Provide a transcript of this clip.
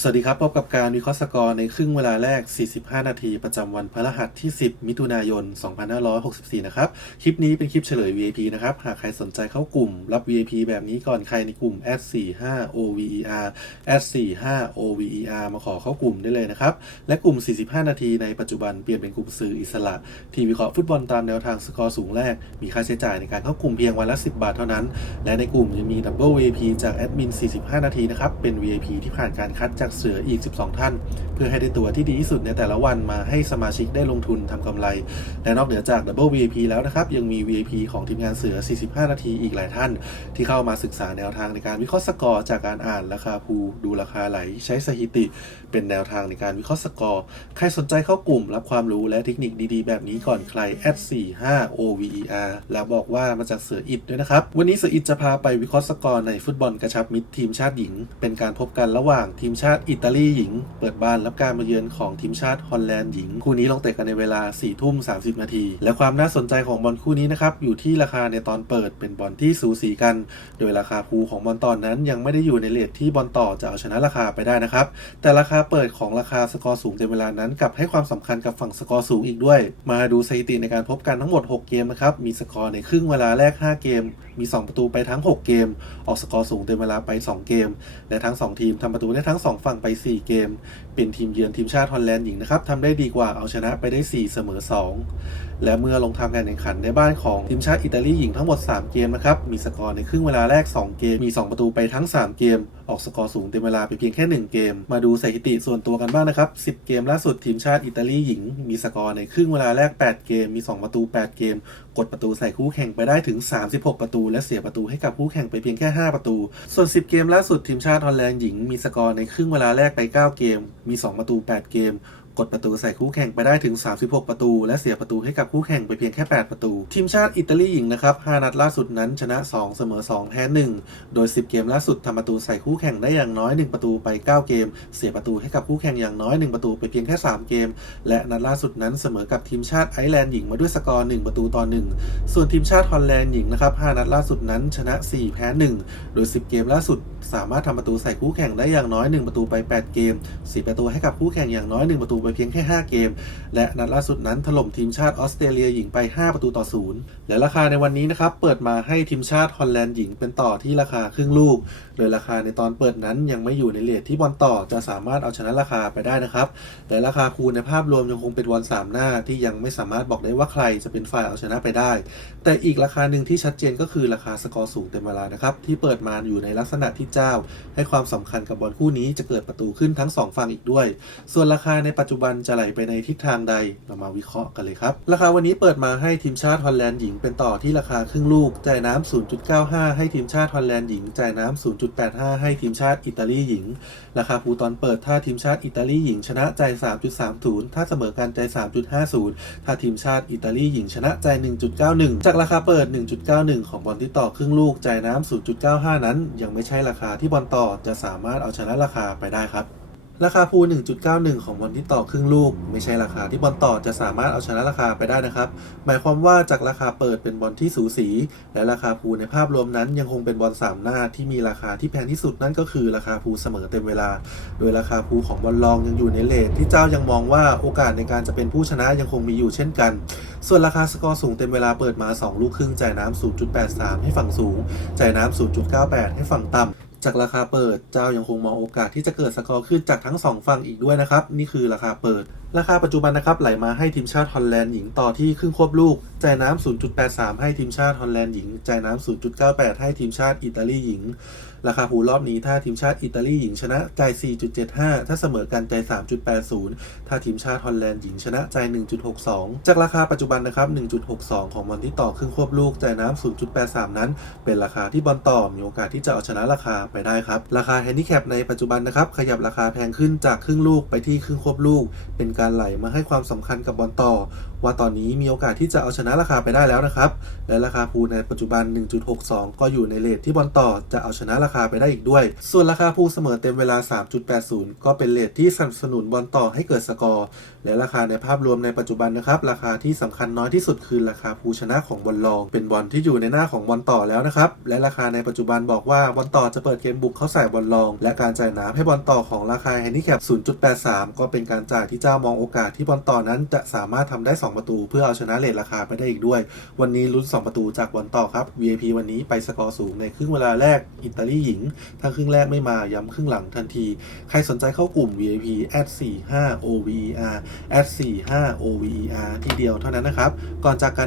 สวัสดีครับ พบกับการวิเคราะห์สกอร์ในครึ่งเวลาแรก 45 นาที ประจำวันพฤหัสที่ 10 มิถุนายน 2564 นะครับ คลิปนี้เป็นคลิปเฉลย VIP นะครับ หากใครสนใจเข้ากลุ่มรับ VIP แบบนี้ก่อนใครในกลุ่ม S45OVER S45OVER มาขอเข้ากลุ่มได้เลยนะครับ และกลุ่ม 45 นาทีในปัจจุบันเปลี่ยนเป็นกลุ่มสื่ออิสระ ที่วิเคราะห์ฟุตบอลตามแนวทางสกอร์สูงแรก มีค่าใช้จ่ายในการเข้ากลุ่มเพียงวันละ 10 บาทเท่านั้น และในกลุ่มยังมีดับเบิล VIP จากแอดมิน 45 นาทีนะครับ เป็น VIP ที่ผ่านการคัดจากเสืออีก 12 ท่าน เพื่อให้ได้ตัวที่ดีที่สุดในแต่ละวันมาให้สมาชิกได้ลงทุนทำกำไร และนอกเหนือจาก Double VIP แล้วนะครับยังมี VIP ของทีมงานเสือ 45 นาทีอีกหลายท่าน ที่เข้ามาศึกษาแนวทางในการวิเคราะห์สกอร์จากการอ่านราคาภูดูราคาไหลใช้สถิติ เป็นแนวทางในการวิเคราะห์สกอร์ใครสนใจเข้ากลุ่มรับความรู้และเทคนิคดีๆ แบบนี้ก่อนใคร @45 OVER แล้วบอกว่ามาจากเสืออิดด้วยนะครับ วันนี้เสืออิดจะพาไปวิเคราะห์สกอร์ในฟุตบอลกระชับมิตรทีมชาติหญิง เป็นการพบกันระหว่างทีมชาติอิตาลีหญิง เปิดบ้านรับการมาเยือนของทีมชาติฮอลแลนด์หญิง คู่นี้ลงเตะกันในเวลา4ทุ่ม30นาที และความน่าสนใจของบอลคู่นี้นะครับอยู่ที่ราคาในตอนเปิดเป็นบอลที่สูสีกัน โดยราคาคูของบอลตอนนั้นยังไม่ได้อยู่ในเลทที่บอลต่อจะเอาชนะราคาไปได้นะครับแต่ราคาเปิดของราคาสกอร์สูงเต็มเวลานั้นกลับให้ความสำคัญกับฝั่งสกอร์สูงอีกด้วย มาดูสถิติในการพบกันทั้งหมด 6 เกมนะครับมีสกอร์ในครึ่งเวลาแรก 5 เกม มี 2 ประตูไปทั้ง 6 เกม ออกสกอร์สูงเต็มเวลาไป 2 เกม และทั้ง 2 ทีมทำประตูได้ทั้ง 2ฝั่งไป 4 เกม เป็นทีมเยือนทีมชาติฮอลแลนด์หญิงนะครับทำได้ดีกว่าเอาชนะไปได้ 4 เสมอ 2 และเมื่อลงทำการแข่งขันในบ้านของทีมชาติอิตาลีหญิงทั้งหมด 3 เกมนะครับมีสกอร์ในครึ่งเวลาแรก 2 เกมมี 2 ประตูไปทั้ง 3 เกม ออกสกอร์สูงเต็มเวลาไปเพียงแค่ 1 เกม มาดูสถิติส่วนตัวกันบ้างนะครับ 10 เกมล่าสุดทีมชาติอิตาลีหญิง มีสกอร์ในครึ่งเวลาแรก 8 เกม มี 2 ประตู 8 เกม กดประตูใส่คู่แข่งไปได้ถึง 36 ประตู และเสียประตูให้กับคู่แข่งไปเพียงแค่ 5 ประตู ส่วน 10 เกมล่าสุดทีมชาติฮอลแลนด์หญิง มีสกอร์ในครึ่งเวลาแรกไป 9 เกม มี 2 ประตู 8 เกม กดประตูใส่คู่แข่งไปได้ถึง 36 ประตู และเสียประตูให้กับคู่แข่งไปเพียงแค่ 8 ประตู ทีมชาติอิตาลีหญิงนะครับ 5 นัดล่าสุดนั้นชนะ 2 เสมอ 2 แพ้ 1 โดย 10 เกมล่าสุดทำประตูใส่คู่แข่งได้อย่างน้อย 1 ประตูไป 9 เกม เสียประตูให้กับคู่แข่งอย่างน้อย 1 ประตูไปเพียงแค่ 3 เกม และนัดล่าสุดนั้นเสมอกับทีมชาติไอร์แลนด์หญิงมาด้วยสกอร์ 1 ประตูต่อ 1 ส่วนทีมชาติฮอลแลนด์หญิงนะครับ 5 นัดล่าสุดนั้นชนะ 4 แพ้ 1 โดย 10 เกมล่าสุด สามารถทำประตูใส่คู่แข่งได้อย่างน้อย 1 ประตูไป 8 เกมเสียประตูให้กับคู่แข่งอย่างน้อย 1 ประตูไปเพียงแค่ 5 เกม และนัดล่าสุดนั้นถล่มทีมชาติออสเตรเลียหญิงไป 5 ประตูต่อ 0 และราคาในวันนี้นะครับเปิดมาให้ทีมชาติฮอลแลนด์หญิงเป็นต่อที่ราคาครึ่งลูก โดยราคาในตอนเปิดนั้นยังไม่อยู่ในเลทที่บอลต่อจะสามารถเอาชนะราคาไปได้นะครับแต่ราคาคูณในภาพรวมยังคงเป็นบอลสามหน้าที่ยังไม่สามารถบอกได้ว่าใครจะเป็นฝ่ายเอาชนะไปได้ แต่อีกราคาหนึ่งที่ชัดเจนก็คือราคาสกอร์สูงเต็มเวลานะครับที่เปิดมาอยู่ในลักษณะที่เจ้า ให้ความสำคัญกับบอลคู่นี้จะเกิดประตูขึ้นทั้งสองฝั่งอีกด้วย ส่วนราคาในปัจจุบันจะไหลไปในทิศทางใดเรามาวิเคราะห์กันเลยครับ ราคาวันนี้เปิดมาให้ทีมชาติฮอลแลนด์หญิงเป็นต่อที่ราคาครึ่งลูกจ่ายน้ำ0.95 ให้ทีมชาติฮอลแลนด์หญิงจ่ายน้ำ0.85 ให้ทีมชาติอิตาลีหญิง ราคาภูตอนเปิดถ้าทีมชาติอิตาลีหญิงชนะจ่าย3.30 ถ้าเสมอกันจ่าย3.50 ถ้าทีมชาติอิตาลีหญิงชนะจ่าย1.91 จากราคาเปิด 1.91 ของบอลที่ต่อครึ่งลูกจ่ายน้ำ0.95 นั้นยังไม่ใช่ราคาที่บอลต่อจะสามารถเอาชนะราคาไปได้ครับ ราคาพู1.91 ของบอลที่ต่อครึ่งลูก ไม่ใช่ราคาที่บอลต่อจะสามารถเอาชนะราคาไปได้นะครับ หมายความว่าจากราคาเปิดเป็นบอลที่สูสี และราคาพูในภาพรวมนั้นยังคงเป็นบอลสามหน้าที่มีราคาที่แพงที่สุดนั่นก็คือราคาพูเสมอเต็มเวลา โดยราคาพูของบอลรองยังอยู่ในเลทที่เจ้ายังมองว่าโอกาสในการจะเป็นผู้ชนะยังคงมีอยู่เช่นกันส่วนราคาสกอร์สูงเต็มเวลาเปิดมา 2 ลูกครึ่งจ่ายน้ำ 0.83 ให้ฝั่งสูง จ่ายน้ำ 0.98 ให้ฝั่งต่ำ จากราคาเปิด เจ้ายังคงมองโอกาสที่จะเกิดสกอร์ขึ้นจากทั้ง 2 ฝั่งอีกด้วยนะครับ นี่คือราคาเปิด ราคาปัจจุบันนะครับไหลมาให้ทีมชาติฮอลแลนด์หญิงต่อที่ครึ่งควบลูก จ่ายน้ำ 0.83 ให้ทีมชาติฮอลแลนด์หญิง จ่ายน้ำ 0.98 ให้ทีมชาติอิตาลีหญิง ราคาผูรอบนี้ถ้าทีมชาติอิตาลีหญิงชนะ จ่าย 4.75 ถ้าเสมอกันจ่าย 3.80 ถ้าทีมชาติฮอลแลนด์หญิงชนะ จ่าย 1.62 จากราคาปัจจุบันนะครับ 1.62 ของบอลที่ต่อครึ่งควบลูก จ่ายน้ำ 0.83 นั้น เป็นราคาที่บอลต่อมีโอกาสที่จะเอาชนะราคาไปได้ครับ ราคาแฮนดิแคปในปัจจุบันนะครับขยับราคาแพงขึ้นจากครึ่งลูกไปที่ครึ่งควบลูก เป็นการไหลมาให้ความสำคัญกับบอลต่อ ว่าตอนนี้มีโอกาสที่จะเอาชนะราคาไปได้แล้วนะครับ และราคาพูในปัจจุบัน 1.62 ก็อยู่ในเลทที่บอลต่อจะเอาชนะราคาไปได้อีกด้วย ส่วนราคาพูเสมอเต็มเวลา 3.80 ก็เป็นเลทที่สนับสนุนบอลต่อให้เกิดสกอร์ และราคาในภาพรวมในปัจจุบันนะครับ ราคาที่สำคัญน้อยที่สุดคือราคาผู้ชนะของบอลรอง เป็นบอลที่อยู่ในหน้าของบอลต่อแล้วนะครับ และราคาในปัจจุบันบอกว่าบอลต่อจะเปิดเกมบุกเข้าใส่บอลรอง และการจ่ายน้ำให้บอลต่อของราคาแฮนดิแคป 0.83 ก็เป็นการจ่ายที่เจ้ามองโอกาสที่บอลต่อนั้นจะสามารถทำได้ 2ประตู เพื่อเอาชนะเลทราคาไปได้อีกด้วย วันนี้ลุ้น 2 ประตูจากวันต่อครับ VIP วันนี้ไปสกอร์สูงในครึ่งเวลาแรกอิตาลีหญิง ถ้าครึ่งแรกไม่มาย้ำครึ่งหลังทันที ใครสนใจเข้ากลุ่ม VIP at 45 OVER at 45 OVER ทีเดียวเท่านั้นนะครับ ก่อนจากกัน